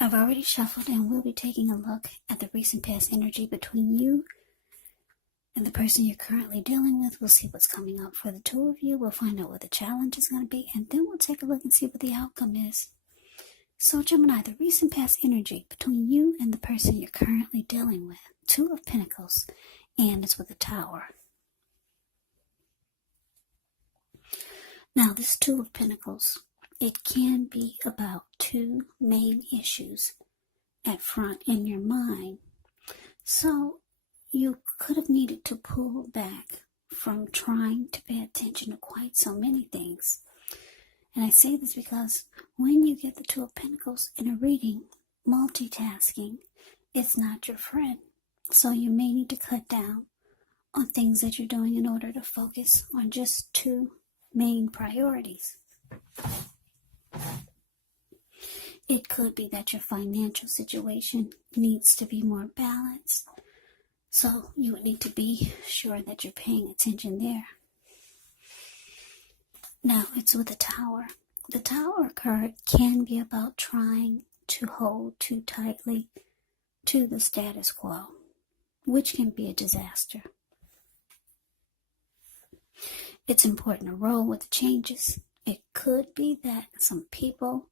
I've already shuffled and we'll be taking a look at the recent past energy between you and the person you're currently dealing with. We'll see what's coming up for the two of you. We'll find out what the challenge is going to be, and then we'll take a look and see what the outcome is. So Gemini, the recent past energy between you and the person you're currently dealing with. Two of Pentacles, and it's with the Tower. Now this Two of Pentacles, it can be about two main issues at front in your mind. So you could have needed to pull back from trying to pay attention to quite so many things. And I say this because when you get the Two of Pentacles in a reading, multitasking is not your friend. So you may need to cut down on things that you're doing in order to focus on just two main priorities. It could be that your financial situation needs to be more balanced. So you would need to be sure that you're paying attention there. Now it's with the Tower. The Tower card can be about trying to hold too tightly to the status quo, which can be a disaster. It's important to roll with the changes. It could be that some people,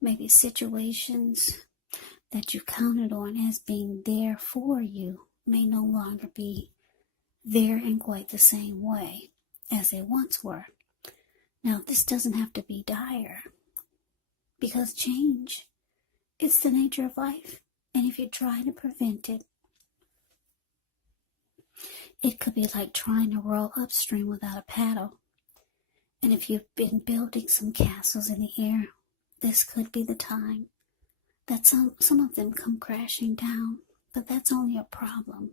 maybe situations that you counted on as being there for you may no longer be there in quite the same way as they once were. Now, this doesn't have to be dire, because change is the nature of life, and if you try to prevent it, it could be like trying to row upstream without a paddle. And if you've been building some castles in the air, this could be the time that some of them come crashing down. But that's only a problem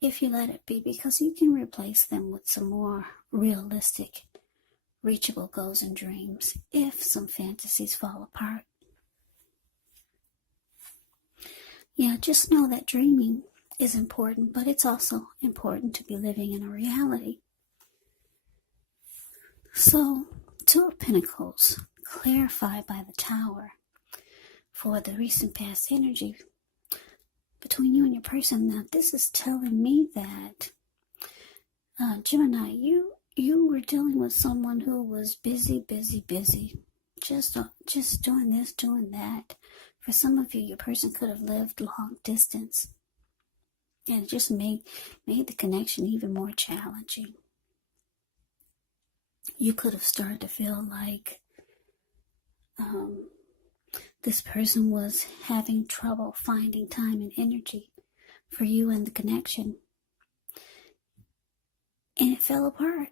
if you let it be, because you can replace them with some more realistic, reachable goals and dreams if some fantasies fall apart. Yeah, just know that dreaming is important, but it's also important to be living in a reality. So, Two of Pentacles, clarified by the Tower for the recent past energy between you and your person. Now, this is telling me that, Gemini, you were dealing with someone who was busy, just doing this, doing that. For some of you, your person could have lived long distance, and it just made the connection even more challenging. You could have started to feel like this person was having trouble finding time and energy for you and the connection, and it fell apart.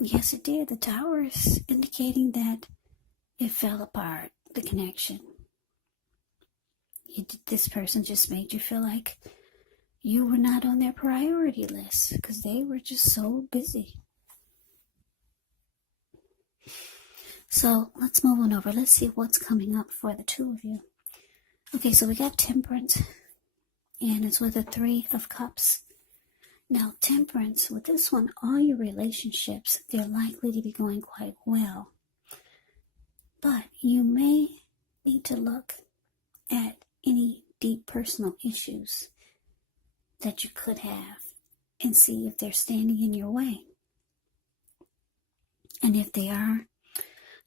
Yes, it did. The Tower is indicating that it fell apart, the connection. This person just made you feel like you were not on their priority list because they were just so busy. So let's move on over. Let's see what's coming up for the two of you. Okay, so we got Temperance, and it's with the Three of Cups. Now, Temperance, with this one, all your relationships, they're likely to be going quite well. But you may need to look at any deep personal issues that you could have and see if they're standing in your way. And if they are,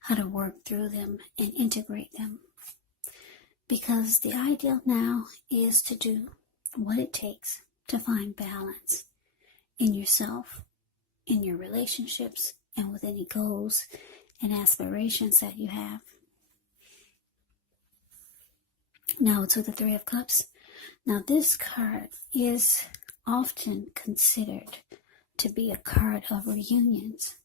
how to work through them and integrate them. Because the ideal now is to do what it takes to find balance in yourself, in your relationships, and with any goals and aspirations that you have. Now it's with the Three of Cups. Now this card is often considered to be a card of reunions.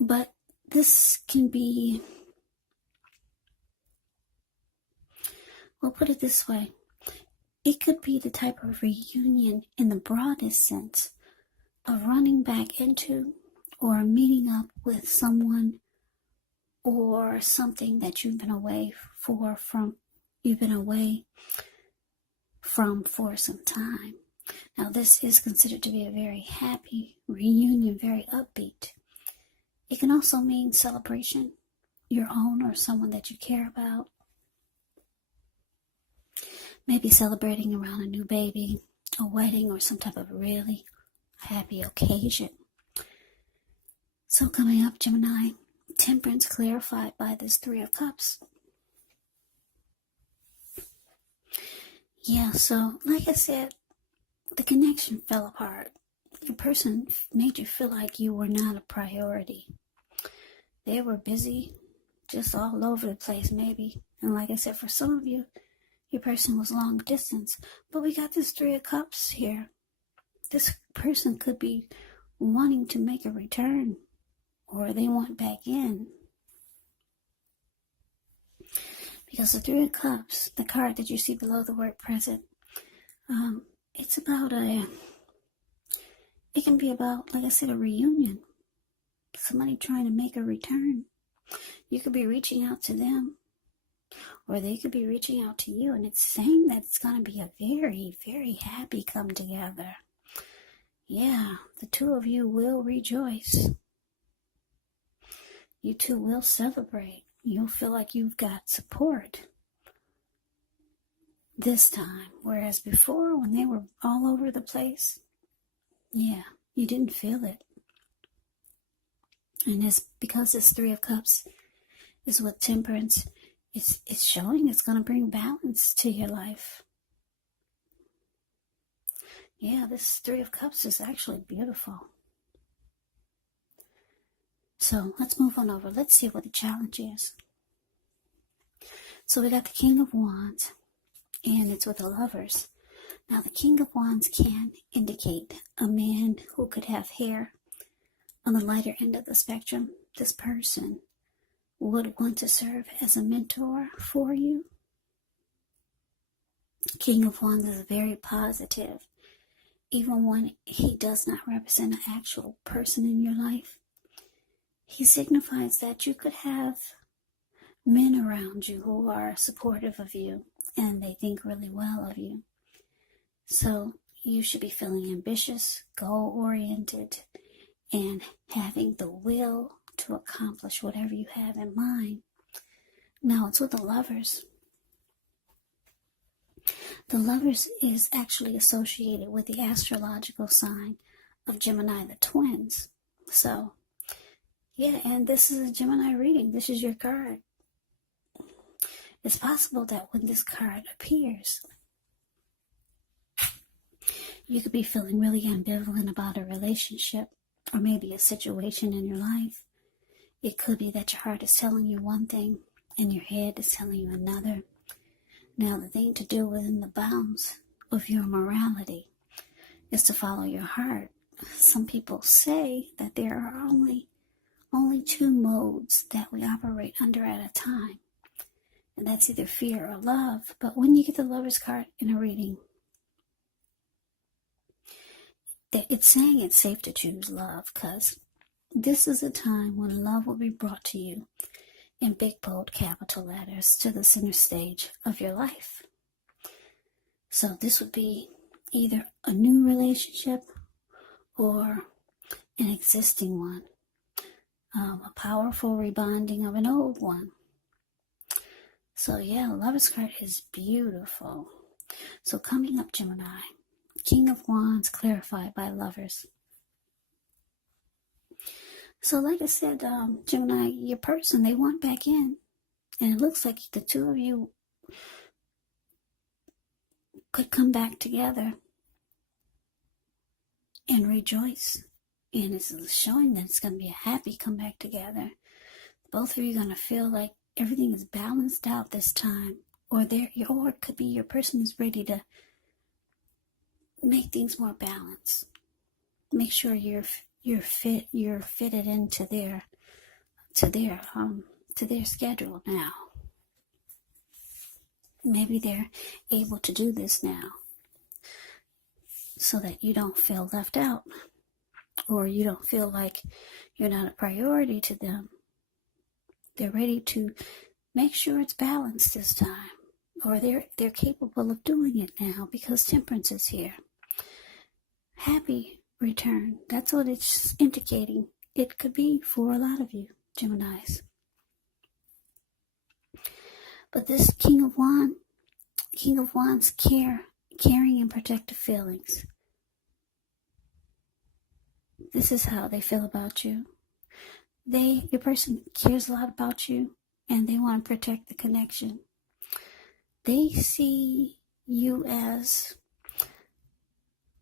But this can be, we'll put it this way, it could be the type of reunion in the broadest sense of running back into or meeting up with someone or something that you've been away from for some time. Now this is considered to be a very happy reunion, very upbeat. It can also mean celebration, your own or someone that you care about. Maybe celebrating around a new baby, a wedding, or some type of really happy occasion. So coming up, Gemini, temperance clarified by this Three of Cups. Yeah, so like I said, the connection fell apart. Your person made you feel like you were not a priority. They were busy, just all over the place maybe. And like I said, for some of you, your person was long distance. But we got this Three of Cups here. This person could be wanting to make a return, or they want back in. Because the Three of Cups, the card that you see below the word present, it's about it can be about, like I said, a reunion. Somebody trying to make a return. You could be reaching out to them, or they could be reaching out to you, and it's saying that it's going to be a very, very happy come together. Yeah, the two of you will rejoice. You two will celebrate. You'll feel like you've got support this time, whereas before, when they were all over the place, yeah, you didn't feel it. And it's because this Three of Cups is with temperance. It's showing it's going to bring balance to your life. Yeah, this Three of Cups is actually beautiful. So let's move on over. Let's see what the challenge is. So we got the King of Wands, and it's with the Lovers. Now, the King of Wands can indicate a man who could have hair on the lighter end of the spectrum. This person would want to serve as a mentor for you. King of Wands is very positive, even when he does not represent an actual person in your life. He signifies that you could have men around you who are supportive of you and they think really well of you. So you should be feeling ambitious, goal-oriented, and having the will to accomplish whatever you have in mind. Now, it's with the Lovers. The Lovers is actually associated with the astrological sign of Gemini, the twins. So, yeah, and this is a Gemini reading. This is your card. It's possible that when this card appears, you could be feeling really ambivalent about a relationship or maybe a situation in your life. It could be that your heart is telling you one thing and your head is telling you another. Now, the thing to do within the bounds of your morality is to follow your heart. Some people say that there are only two modes that we operate under at a time, and that's either fear or love. But when you get the Lover's card in a reading, it's saying it's safe to choose love, because this is a time when love will be brought to you in big, bold, capital letters to the center stage of your life. So this would be either a new relationship or an existing one, a powerful rebonding of an old one. So yeah, Lover's card is beautiful. So coming up, Gemini, King of Wands clarified by Lovers. So like I said, Gemini, your person, they want back in. And it looks like the two of you could come back together and rejoice. And it's showing that it's going to be a happy comeback together. Both of you are going to feel like everything is balanced out this time. Or it could be your person is ready to make things more balanced. Make sure you're fitted into their schedule now. Maybe they're able to do this now so that you don't feel left out, or you don't feel like you're not a priority to them. They're ready to make sure it's balanced this time, or they're capable of doing it now because temperance is here. Happy return. That's what it's indicating. it could be for a lot of you, Geminis. But this King of Wands, caring and protective feelings. This is how they feel about you. Your person cares a lot about you, and they want to protect the connection. They see you as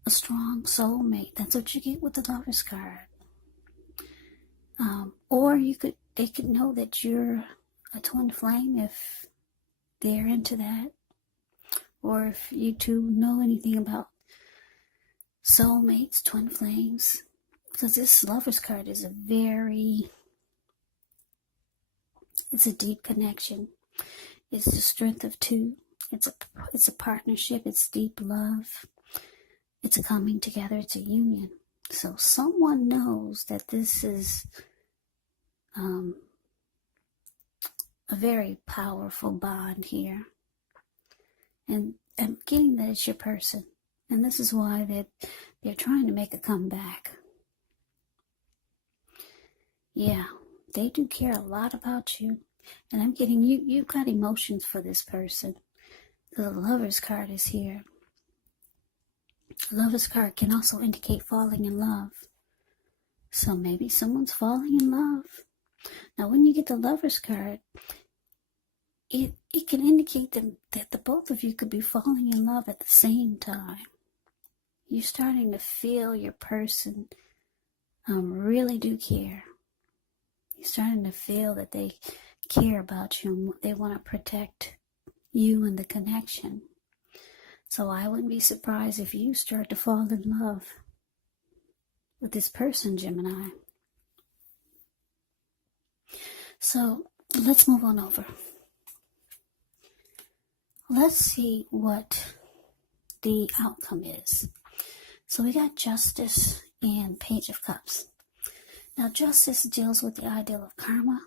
a strong soulmate. That's what you get with the Lover's card. Or they could know that you're a twin flame if they're into that, or if you two know anything about soulmates, twin flames, because this Lover's card is it's a deep connection. It's the strength of two. It's a partnership. It's deep love. It's a coming together. It's a union. So someone knows that this is a very powerful bond here. And I'm getting that it's your person. And this is why they're trying to make a comeback. Yeah, they do care a lot about you. And I'm getting you've got emotions for this person. The Lover's card is here. The Lover's card can also indicate falling in love. So maybe someone's falling in love. Now, when you get the Lover's card, it can indicate that the both of you could be falling in love at the same time. You're starting to feel your person really do care. You're starting to feel that they care about you and they want to protect you and the connection. So I wouldn't be surprised if you start to fall in love with this person, Gemini. So let's move on over. Let's see what the outcome is. So we got Justice and Page of Cups. Now, Justice deals with the ideal of karma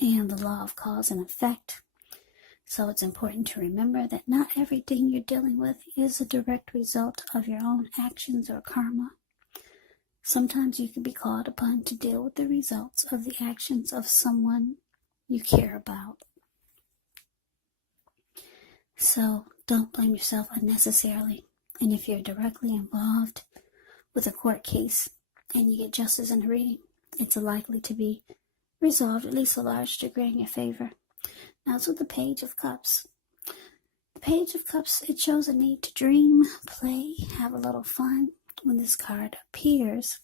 and the law of cause and effect. So it's important to remember that not everything you're dealing with is a direct result of your own actions or karma. Sometimes you can be called upon to deal with the results of the actions of someone you care about. So don't blame yourself unnecessarily. And if you're directly involved with a court case and you get justice in a reading, it's likely to be resolved, at least a large degree, in your favor. Now it's with the Page of Cups. The Page of Cups, it shows a need to dream, play, have a little fun. When this card appears,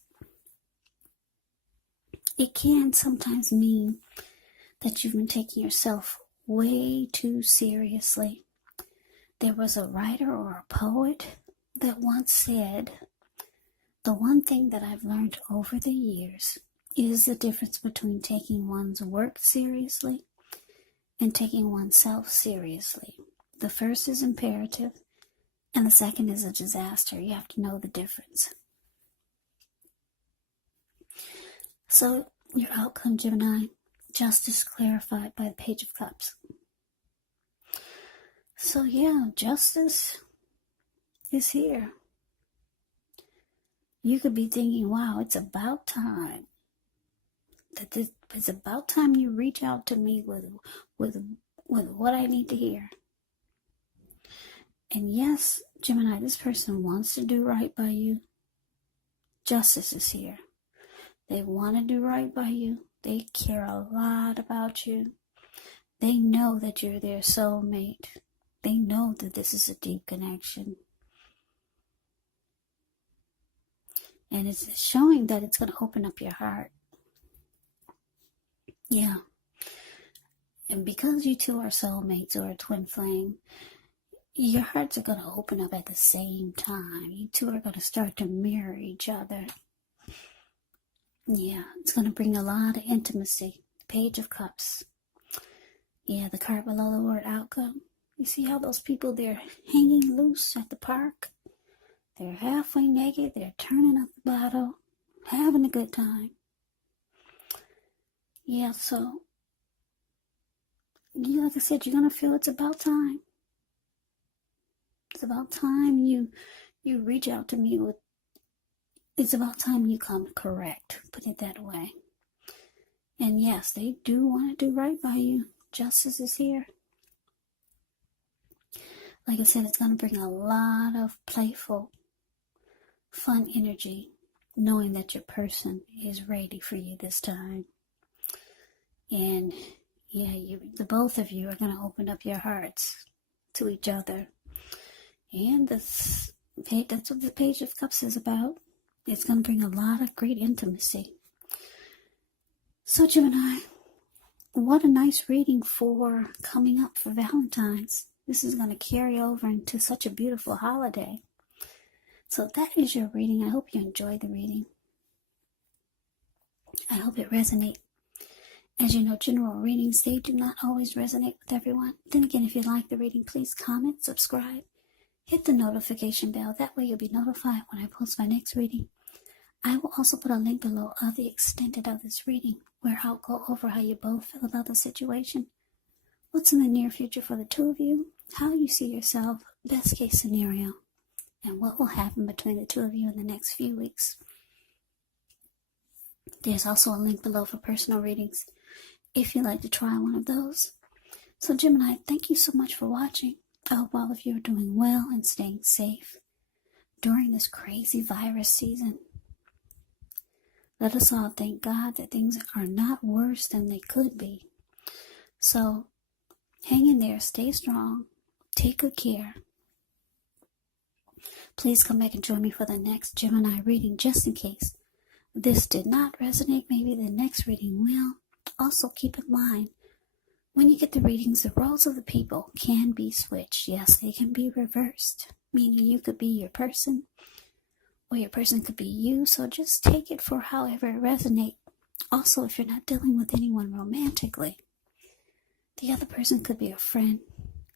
it can sometimes mean that you've been taking yourself way too seriously. There was a writer or a poet that once said, "The one thing that I've learned over the years is the difference between taking one's work seriously and taking oneself seriously. The first is imperative, and the second is a disaster. You have to know the difference." So, your outcome, Gemini, justice clarified by the Page of Cups. So, yeah, justice is here. You could be thinking, wow, it's about time. It's about time you reach out to me with what I need to hear. And yes, Gemini, this person wants to do right by you. Justice is here. They want to do right by you. They care a lot about you. They know that you're their soulmate. They know that this is a deep connection. And it's showing that it's going to open up your heart. Yeah. And because you two are soulmates or a twin flame, your hearts are going to open up at the same time. You two are going to start to mirror each other. Yeah, it's going to bring a lot of intimacy. Page of Cups. Yeah, the card below the word outcome. You see how those people, they're hanging loose at the park? They're halfway naked. They're turning up the bottle, having a good time. Yeah, so, like I said, you're going to feel it's about time. It's about time you reach out to me with, it's about time you come correct. Put it that way. And yes, they do want to do right by you. Justice is here. Like I said, it's going to bring a lot of playful, fun energy, knowing that your person is ready for you this time. And yeah, the both of you are going to open up your hearts to each other. And that's what the Page of Cups is about. It's going to bring a lot of great intimacy. So Gemini, what a nice reading for coming up for Valentine's. This is going to carry over into such a beautiful holiday. So that is your reading. I hope you enjoyed the reading. I hope it resonates. As you know, general readings, they do not always resonate with everyone. Then again, if you like the reading, please comment, subscribe, hit the notification bell. That way you'll be notified when I post my next reading. I will also put a link below of the extended of this reading, where I'll go over how you both feel about the situation, what's in the near future for the two of you, how you see yourself, best case scenario, and what will happen between the two of you in the next few weeks. There's also a link below for personal readings, if you'd like to try one of those. So Gemini, thank you so much for watching. I hope all of you are doing well and staying safe during this crazy virus season. Let us all thank God that things are not worse than they could be. So hang in there, stay strong, take good care. Please come back and join me for the next Gemini reading, just in case this did not resonate. Maybe the next reading will. Also keep in mind, when you get the readings, the roles of the people can be switched. Yes, they can be reversed, meaning you could be your person, or your person could be you. So just take it for however it resonates. Also, if you're not dealing with anyone romantically, the other person could be a friend,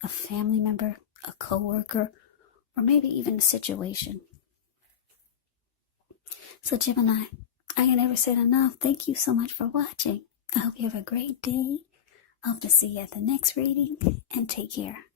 a family member, a coworker, or maybe even a situation. So Gemini, I can never say it enough. Thank you so much for watching. I hope you have a great day. I hope to see you at the next reading, and take care.